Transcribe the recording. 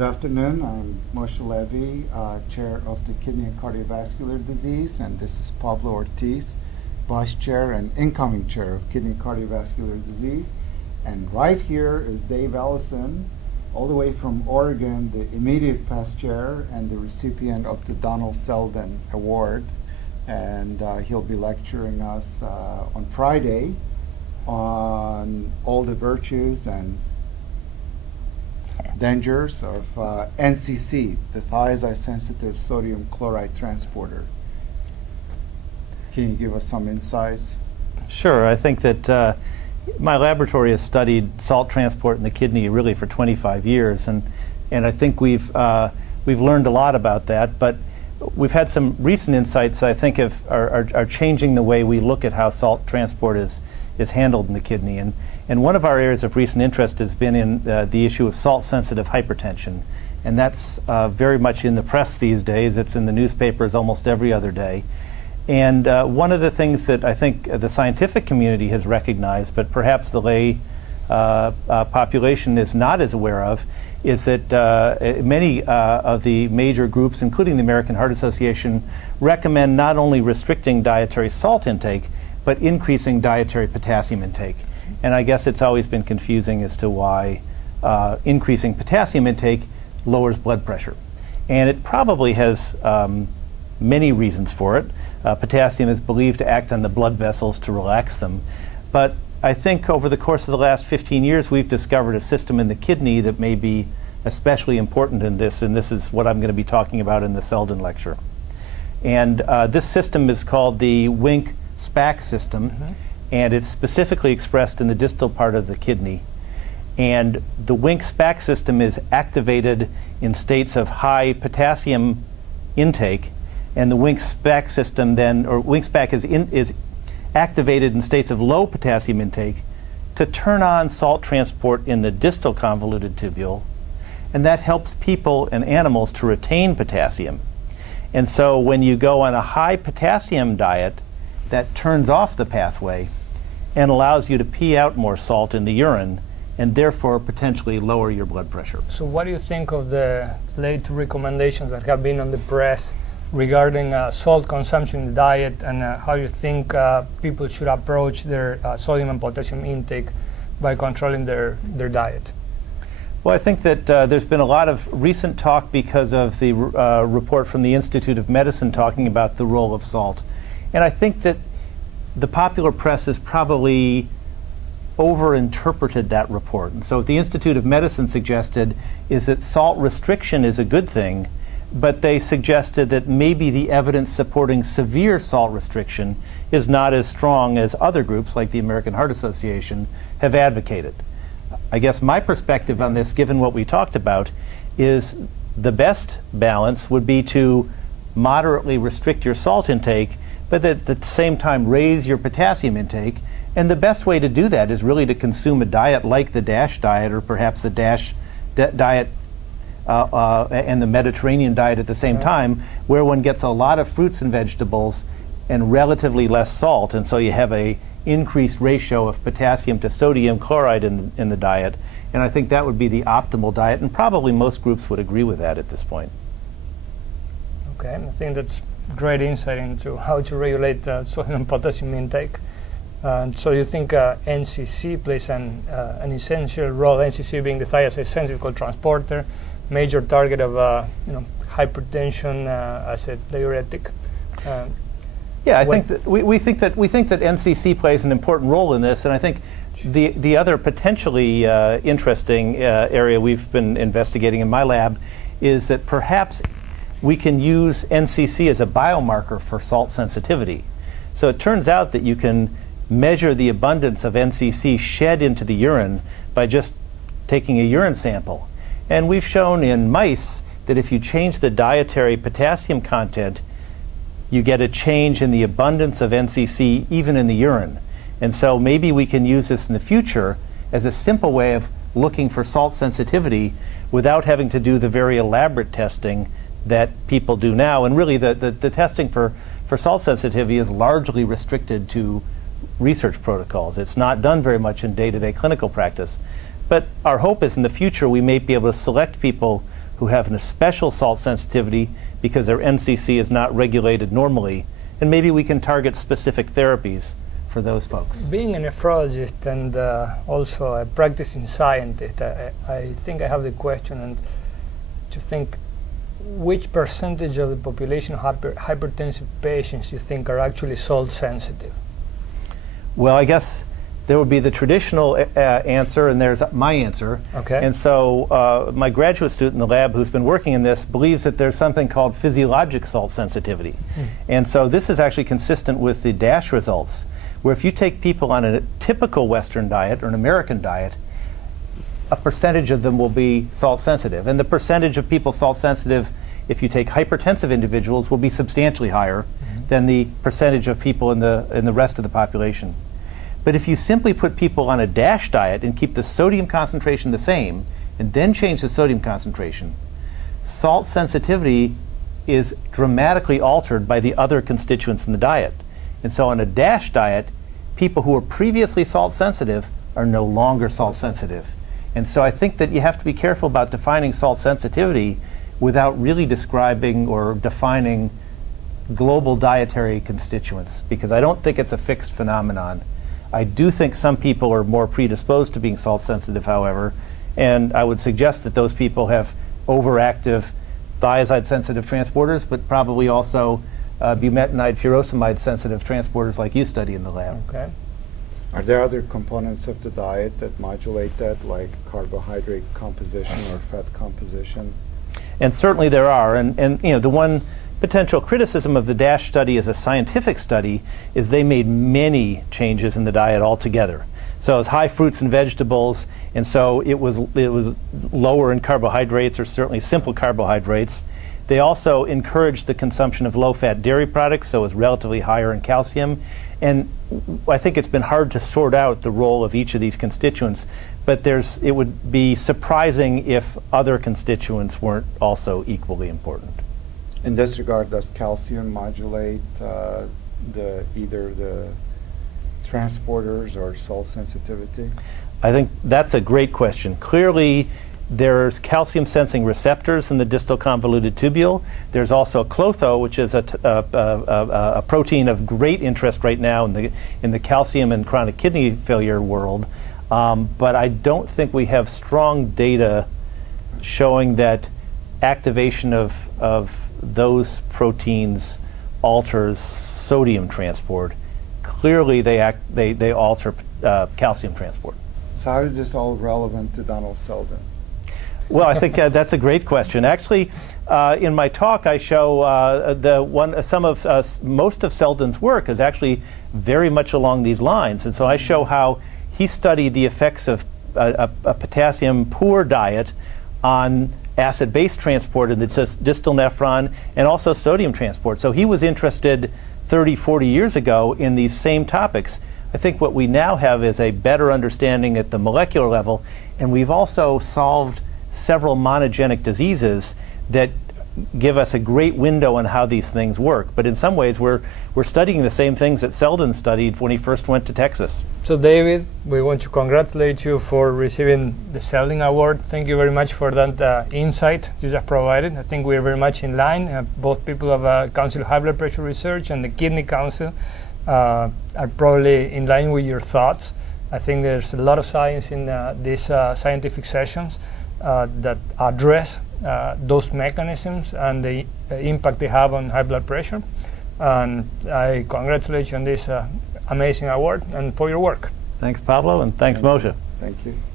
Good afternoon. I'm Moshe Levi, Chair of the Kidney and Cardiovascular Disease, and this is Pablo Ortiz, Vice Chair and incoming Chair of Kidney and Cardiovascular Disease. And right here is Dave Ellison, all the way from Oregon, the immediate past chair and the recipient of the Donald Seldin Award. And he'll be lecturing us on Friday on all the virtues and dangers of NCC, the thiazide-sensitive sodium chloride transporter. Can you give us some insights? Sure. I think that my laboratory has studied salt transport in the kidney really for 25 years, and I think we've learned a lot about that. But we've had some recent insights that I think are changing the way we look at how salt transport is handled in the kidney. And one of our areas of recent interest has been in the issue of salt-sensitive hypertension. And that's very much in the press these days. It's in the newspapers almost every other day. And one of the things that I think the scientific community has recognized, but perhaps the lay population is not as aware of, is that many of the major groups, including the American Heart Association, recommend not only restricting dietary salt intake, but increasing dietary potassium intake. And I guess it's always been confusing as to why increasing potassium intake lowers blood pressure. And it probably has many reasons for it. Potassium is believed to act on the blood vessels to relax them. But I think over the course of the last 15 years, we've discovered a system in the kidney that may be especially important in this, and this is what I'm going to be talking about in the Seldin lecture. And this system is called the Wink-SPAC system, and it's specifically expressed in the distal part of the kidney. And the Wink-SPAC system is activated in states of high potassium intake, and the Wink-SPAC system then, or Wink-SPAC is activated in states of low potassium intake to turn on salt transport in the distal convoluted tubule, and that helps people and animals to retain potassium. And so when you go on a high potassium diet, that turns off the pathway and allows you to pee out more salt in the urine and therefore potentially lower your blood pressure. So what do you think of the late recommendations that have been on the press regarding salt consumption in the diet, and how you think people should approach their sodium and potassium intake by controlling their diet? Well, I think that there's been a lot of recent talk because of the report from the Institute of Medicine talking about the role of salt. And I think that the popular press has probably overinterpreted that report. And so what the Institute of Medicine suggested is that salt restriction is a good thing, but they suggested that maybe the evidence supporting severe salt restriction is not as strong as other groups like the American Heart Association have advocated. I guess my perspective on this, given what we talked about, is the best balance would be to moderately restrict your salt intake, but at the same time raise your potassium intake. And the best way to do that is really to consume a diet like the DASH diet, or perhaps the DASH diet and the Mediterranean diet at the same time, where one gets a lot of fruits and vegetables and relatively less salt, and so you have a increased ratio of potassium to sodium chloride in the diet. And I think that would be the optimal diet, and probably most groups would agree with that at this point. Okay, I think that's great insight into how to regulate sodium and potassium intake. So you think NCC plays an essential role, NCC being the thiazide-sensitive transporter, major target of hypertension as a diuretic. Yeah, I think that we think that NCC plays an important role in this, and I think the other potentially interesting area we've been investigating in my lab is that perhaps we can use NCC as a biomarker for salt sensitivity. So it turns out that you can measure the abundance of NCC shed into the urine by just taking a urine sample. And we've shown in mice that if you change the dietary potassium content, you get a change in the abundance of NCC even in the urine. And so maybe we can use this in the future as a simple way of looking for salt sensitivity without having to do the very elaborate testing that people do now. And really the testing for salt sensitivity is largely restricted to research protocols. It's not done very much in day-to-day clinical practice. But our hope is in the future we may be able to select people who have a special salt sensitivity because their NCC is not regulated normally, and maybe we can target specific therapies for those folks. Being a nephrologist and also a practicing scientist, I think I have the question and to think which percentage of the population of hypertensive patients you think are actually salt sensitive? Well, I guess there would be the traditional answer, and there's my answer. Okay. And so my graduate student in the lab who's been working in this believes that there's something called physiologic salt sensitivity. And so this is actually consistent with the DASH results, where if you take people on a typical Western diet or an American diet, a percentage of them will be salt sensitive. And the percentage of people salt sensitive, if you take hypertensive individuals, will be substantially higher than the percentage of people in the rest of the population. But if you simply put people on a DASH diet and keep the sodium concentration the same, and then change the sodium concentration, salt sensitivity is dramatically altered by the other constituents in the diet. And so on a DASH diet, people who were previously salt sensitive are no longer salt sensitive. And so I think that you have to be careful about defining salt sensitivity without really describing or defining global dietary constituents, because I don't think it's a fixed phenomenon. I do think some people are more predisposed to being salt sensitive, however, and I would suggest that those people have overactive thiazide sensitive transporters, but probably also bumetanide furosemide sensitive transporters like you study in the lab. Okay. Are there other components of the diet that modulate that, like carbohydrate composition or fat composition? And certainly there are. And you know, the one potential criticism of the DASH study as a scientific study is they made many changes in the diet altogether. So it's high fruits and vegetables, and so it was lower in carbohydrates, or certainly simple carbohydrates. They also encouraged the consumption of low-fat dairy products, so it's relatively higher in calcium. And I think it's been hard to sort out the role of each of these constituents, but it would be surprising if other constituents weren't also equally important. In this regard, does calcium modulate either the transporters or salt sensitivity? I think that's a great question. Clearly, there's calcium sensing receptors in the distal convoluted tubule. There's also clotho, which is a protein of great interest right now in the calcium and chronic kidney failure world. But I don't think we have strong data showing that activation of those proteins alters sodium transport. Clearly, they alter calcium transport. So how is this all relevant to Donald Seldin? Well, I think that's a great question. Actually, in my talk, I show most of Seldin's work is actually very much along these lines, and so I show how he studied the effects of a potassium-poor diet on acid-base transport in the distal nephron and also sodium transport. So he was interested 30, 40 years ago in these same topics. I think what we now have is a better understanding at the molecular level, and we've also solved several monogenic diseases that give us a great window on how these things work. But in some ways, we're studying the same things that Seldin studied when he first went to Texas. So David, we want to congratulate you for receiving the Seldin Award. Thank you very much for that insight you just provided. I think we're very much in line. Both people of Council of High Blood Pressure Research and the Kidney Council are probably in line with your thoughts. I think there's a lot of science in these scientific sessions that address those mechanisms and the impact they have on high blood pressure. And I congratulate you on this amazing award and for your work. Thanks, Pablo, and thanks, Moshe. Thank you.